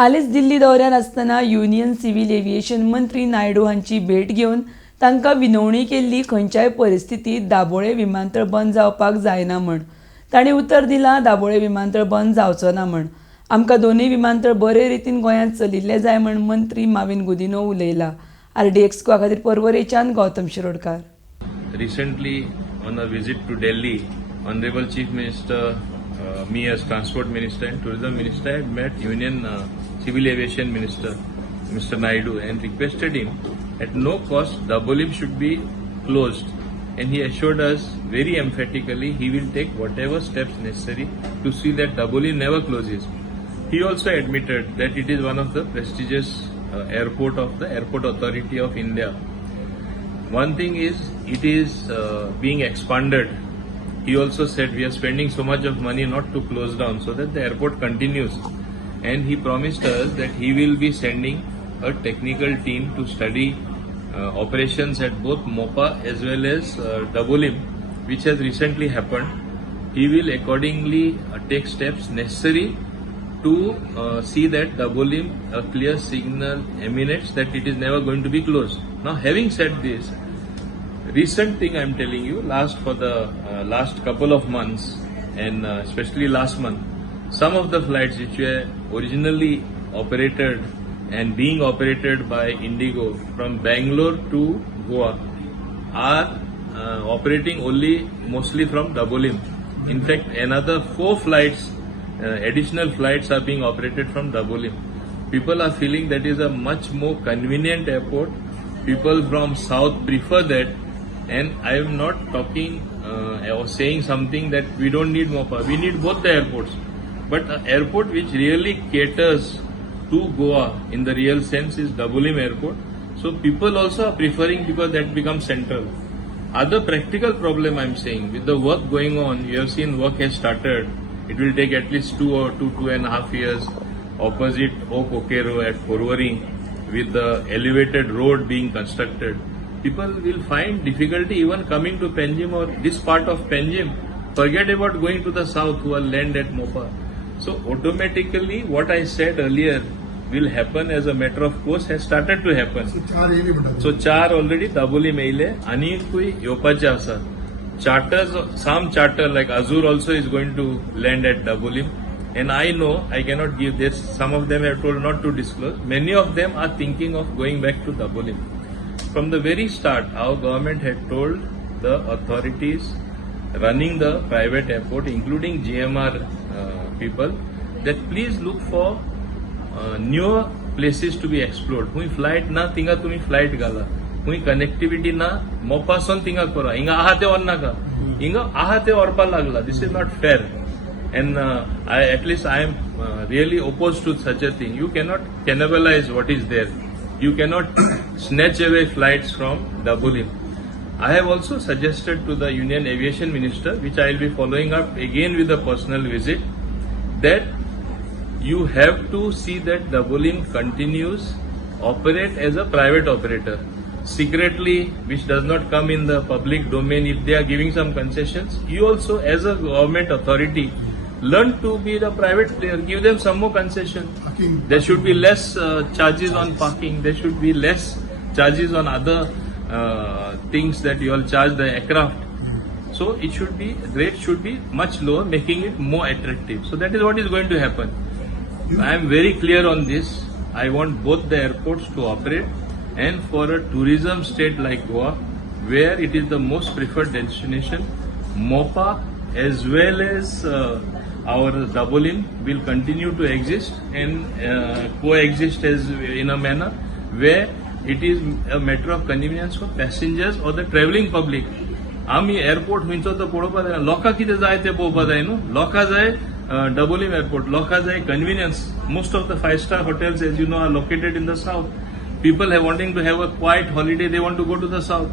हालींच दिल्ली दौऱ्यार आसतना union civil aviation मंत्री नायडू हांची भेट घेवन तांकां विनवणी केल्ली खंयच्याय परिस्थितीत दाबोळे विमानतळ बंद जावपाक जायना म्हण. तांणी उतर दिलां दाबोळे विमानतळ बंद जावचो ना म्हण. आमकां दोनूय विमानतळ बरे रितीन गोंयांत चलिल्ले जाय म्हण मंत्री माविन गुदिन्हो उलयला. RDXGOA खातीर पर्वरेच्यान Gautam Shirodkar. Recently, on a visit to Delhi, Honorable Chief Minister, me as Transport Minister and Tourism Minister had met Union Civil Aviation Minister, Mr. Naidu, and requested him at no cost Dabolim should be closed. And he assured us very emphatically he will take whatever steps necessary to see that Dabolim never closes. He also admitted that it is one of the prestigious airport of the Airport Authority of India. One thing is, it is being expanded. He also said we are spending so much of money not to close down so that the airport continues. And he promised us that he will be sending a technical team to study operations at both Mopa as well as Dabolim, which has recently happened. He will accordingly take steps necessary to see that Dabolim a clear signal emanates that it is never going to be closed. Now, having said this, recent thing I am telling you, for the last couple of months and especially last month, some of the flights which were originally operated and being operated by Indigo from Bangalore to Goa are operating only mostly from Dabolim. In fact, another 4 flights, additional flights are being operated from Dabolim. People are feeling that is a much more convenient airport. People from south prefer that. And I am not talking or saying something that we don't need Mopa. We need both the airports. But an airport which really caters to Goa in the real sense is Dabolim Airport. So people also are preferring because that becomes central. Other practical problem I am saying, with the work going on, you have seen work has started. It will take at least 2.5 years opposite Okokero at Porvorim with the elevated road being constructed. People will find difficulty even coming to Panjim or this part of Panjim. Forget about going to the south who will land at Mopa. So automatically what I said earlier will happen as a matter of course has started to happen. So 4 already Dabolim meile ani koi yopache asa. Charters, some charter like Azur also is going to land at Dabolim. And I know I cannot give this. Some of them have told not to disclose. Many of them are thinking of going back to Dabolim. From the very start, our government had told the authorities running the private airport, including GMR people, that please look for newer places to be explored. Hui flight na tinga tumi flight gala. Hui connectivity na Mopa son tinga kora. Inga ahate or naga. Inga ahate orpa lagla. This is not fair. And I am really opposed to such a thing. You cannot cannibalize what is there. You cannot snatch away flights from Dabolim. I have also suggested to the Union Aviation Minister, which I will be following up again with a personal visit, that you have to see that Dabolim continues operate as a private operator. Secretly, which does not come in the public domain, if they are giving some concessions, you also as a government authority learn to be the private player, give them some more concession. There should be less charges on parking, there should be less charges on other things that you all charge the aircraft. So it should be, rate should be much lower, making it more attractive. So that is what is going to happen. I am very clear on this. I want both the airports to operate, and for a tourism state like Goa, where it is the most preferred destination, Mopa as well as our Dabolim will continue to exist and coexist as in a manner where it is a matter of convenience for passengers or the travelling public. आमी airport हुंचो तो पळोवपा जाय, लोकां कितें जाय तें पळोवपा जाय न्हू. लोकां जाय Dabolim airport, लोकां जाय convenience. Most of the 5-star hotels, as you know, are located in the south. People are wanting to have a quiet holiday, they want to go to the south.